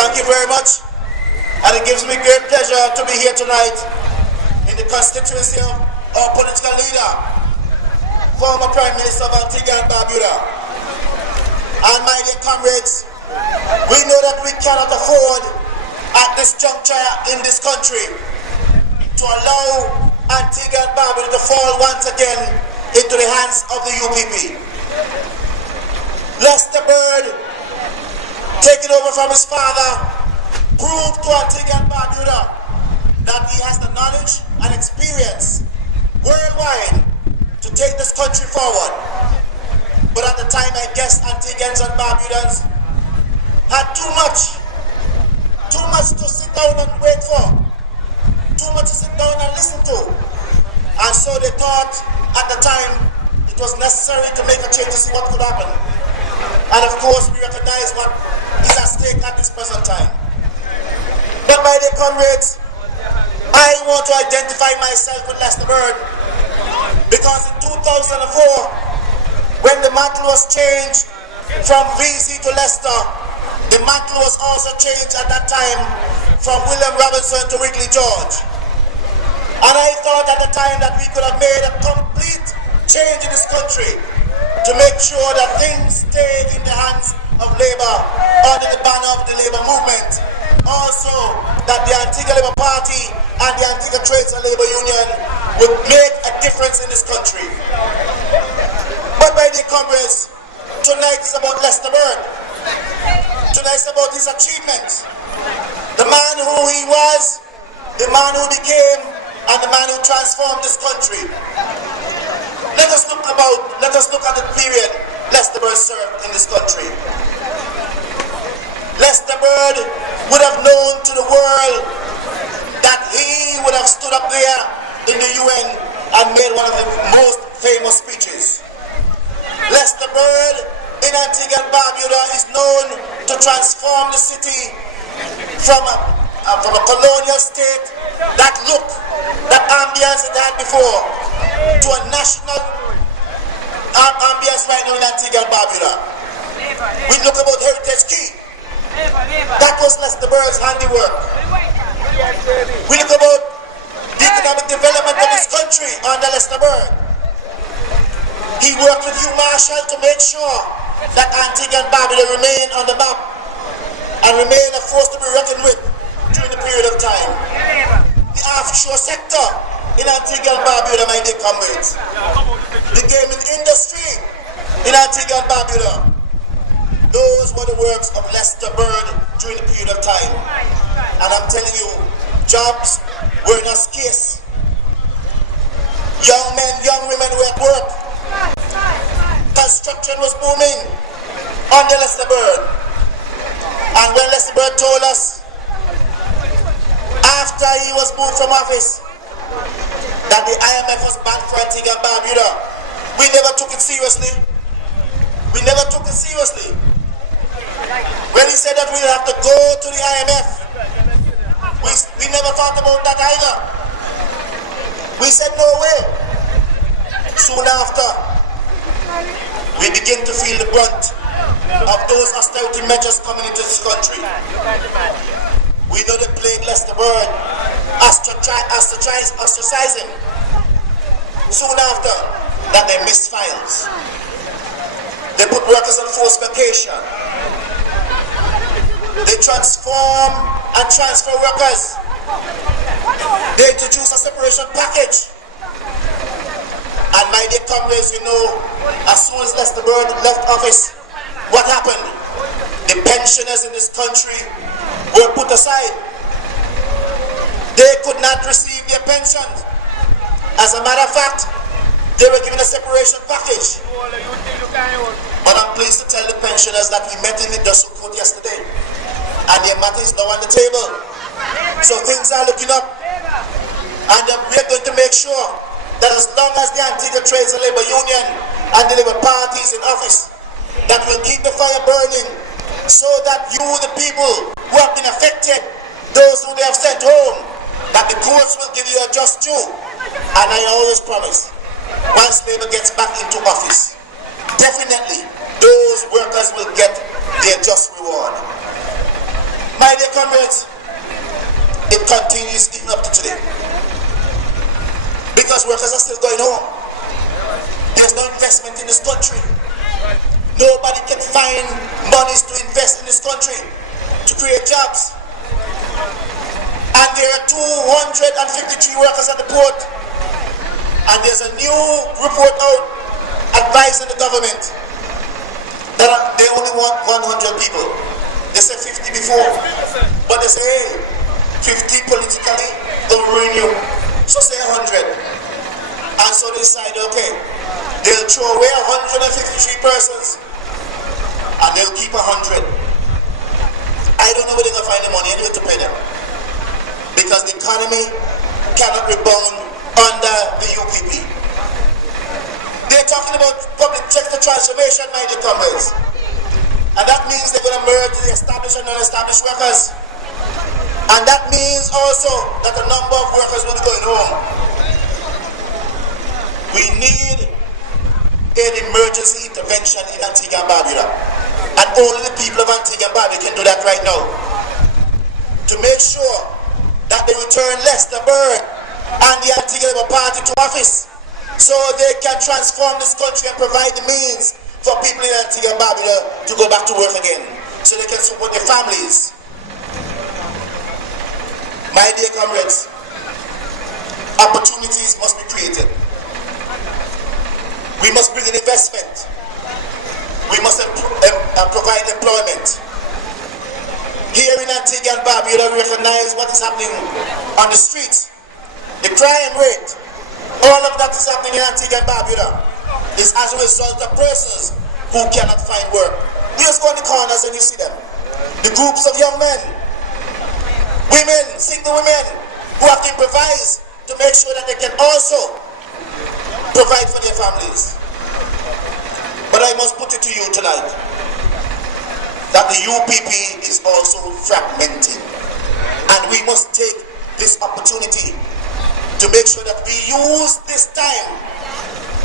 Thank you very much. And it gives me great pleasure to be here tonight in the constituency of our political leader, former Prime Minister of Antigua and Barbuda. And my dear comrades, we know that we cannot afford at this juncture in this country to allow Antigua and Barbuda to fall once again into the hands of the UPP. Lester Bird, taking over from his father, proved to Antigua and Barbuda that he has the knowledge and experience worldwide to take this country forward. But at the time, I guess Antiguans and Barbudans had too much to sit down and wait for, too much to sit down and listen to. And so they thought at the time it was necessary to make a change to see what could happen. And of course, we recognize what is at stake at this present time. But my dear comrades, I want to identify myself with Lester Bird because in 2004, when the mantle was changed from VC to Lester, the mantle was also changed at that time from William Robinson to Wigley George. And I thought at the time that we could have made a complete change in this country to make sure that things stay in the hands of Labour under the banner of the Labour movement. Also, that the Antigua Labour Party and the Antigua Trades and Labour Union would make a difference in this country. But my dear comrades, tonight is about Lester Bird. Tonight is about his achievements. The man who he was, the man who became, and the man who transformed this country. Let us look at the period Lester Bird served in this country. Lester Bird would have known to the world that he would have stood up there in the UN and made one of the most famous speeches. Lester Bird in Antigua and Barbuda is known to transform the city from a colonial state, that look, that ambience it had before, to a national ambience right now in Antigua and Barbuda. We look about Heritage Key. That was Lester Bird's handiwork. We look about the economic development of this country under Lester Bird. He worked with Hugh Marshall to make sure that Antigua and Barbuda remain on the map and remain a force to be reckoned with during the period of time. The offshore sector in Antigua and Barbuda, my dear comrades. The gaming industry in Antigua and Barbuda. Those were the works of Lester Bird during the period of time. And I'm telling you, jobs were not scarce. Young men, young women were at work. Construction was booming under Lester Bird. And when Lester Bird told us, after he was moved from office, that the IMF was banned for Antigua and Barbuda, we never took it seriously. We never took it seriously. When he said that we have to go to the IMF, we never thought about that either. We said no way. Soon after, we begin to feel the brunt of those austerity measures coming into this country. We know they plagued Lester Bird, ostracize him. Soon after, that they missed files. They put workers on forced vacation. They transform and transfer workers. They introduce a separation package. And my dear comrades, you know, as soon as Lester Bird left office, what happened? The pensioners in this country were put aside. They could not receive their pensions. As a matter of fact, they were given a separation package. But I'm pleased to tell the pensioners that we met in the Industrial Court yesterday, and their matter is now on the table. So things are looking up, and we're going to make sure that as long as the Antigua Trades and Labour Union and the Labour parties in office, that will keep the fire burning, so that you, the people who have been affected, those who they have sent home, that the courts will give you a just due. And I always promise, once Labour gets back into office, definitely those workers will get their just reward. My My dear comrades, it continues even up to today. Because workers are still going home. There's no investment in this country. Nobody can find monies to invest in this country to create jobs. And there are 253 workers at the port. And there's a new report out advising the government that they only want 100 people. They said 50 before, but they say, hey, 50 politically don't ruin you. So say 100. And so they decide, okay, they'll throw away 153 persons and they'll keep 100. I don't know where they're going to find the money anyway to pay them. Because the economy cannot rebound under the UPP. They're talking about public sector transformation, my dear comrades. And that means they're going to merge the established and non-established workers. And that means also that a number of workers will be going home. We need an emergency intervention in Antigua and Barbuda. And only the people of Antigua and Barbuda can do that right now. To make sure that they return Lester Bird and the Antigua Labour Party to office so they can transform this country and provide the means for people in Antigua and Barbuda to go back to work again so they can support their families. My dear comrades, opportunities must be created. We must bring in investment. We must provide employment. Here in Antigua and Barbuda, we recognize what is happening on the streets. The crime rate, all of that is happening in Antigua and Barbuda is as a result of persons who cannot find work. You just go in the corners and you see them. The groups of young men, women, single women, who have to improvise to make sure that they can also provide for their families. But I must put it to you tonight that the UPP is also fragmenting. And we must take this opportunity to make sure that we use this time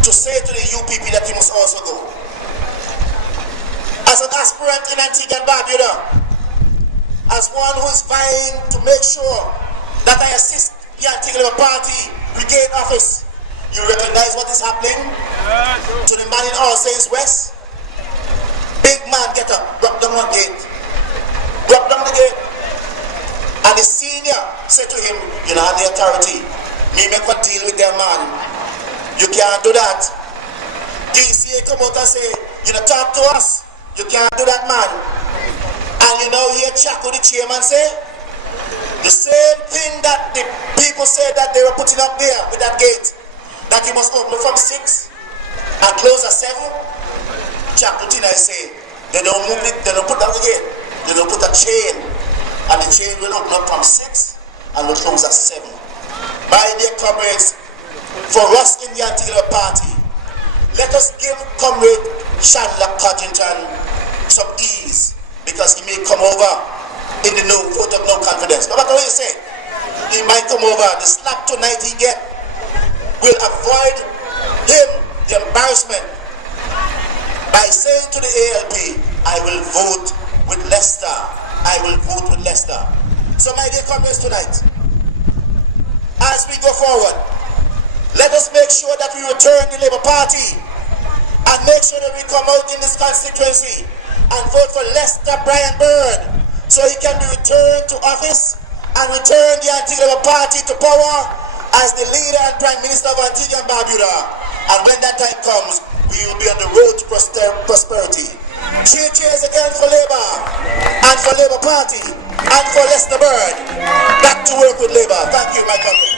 to say to the UPP that you must also go. As an aspirant in Antigua and Barbuda, as one who is vying to make sure that I assist the Antigua Labour Party regain office, you recognize what is happening to the man in All Saints West? Big man get up, drop down one gate. Drop down the gate. And the senior said to him, you know, the authority, me make a deal with their man. You can't do that. DCA come out and say, you know, talk to us. You can't do that, man. And you know, here Chaco, the chairman, say, the same thing that the people said that they were putting up there with that gate, that you must open from 6 and close at 7. Chaco Tina is saying, they don't move it, they don't put down the gate, they don't put a chain, and the chain will open up from 6 and will close at 7. My dear comrades, for us in the Antigua Party, let us give Comrade Chandler Codrington some ease, because he may come over in the vote of no confidence. No matter what you say, he might come over. The slap tonight he get will avoid him the embarrassment by saying to the A.L.P, I will vote with Lester. I will vote with Lester. So my dear comrades tonight, as we go forward, let us make sure that we return the Labour Party and make sure that we come out in this constituency and vote for Lester Brian Bird so he can be returned to office and return the Antigua Labour Party to power as the leader and Prime Minister of Antigua and Barbuda. And when that time comes, we will be on the road to prosperity. Cheers again for Labour and for Labour Party and for Lester Bird. Back to work with Labour. Thank you, my comrade.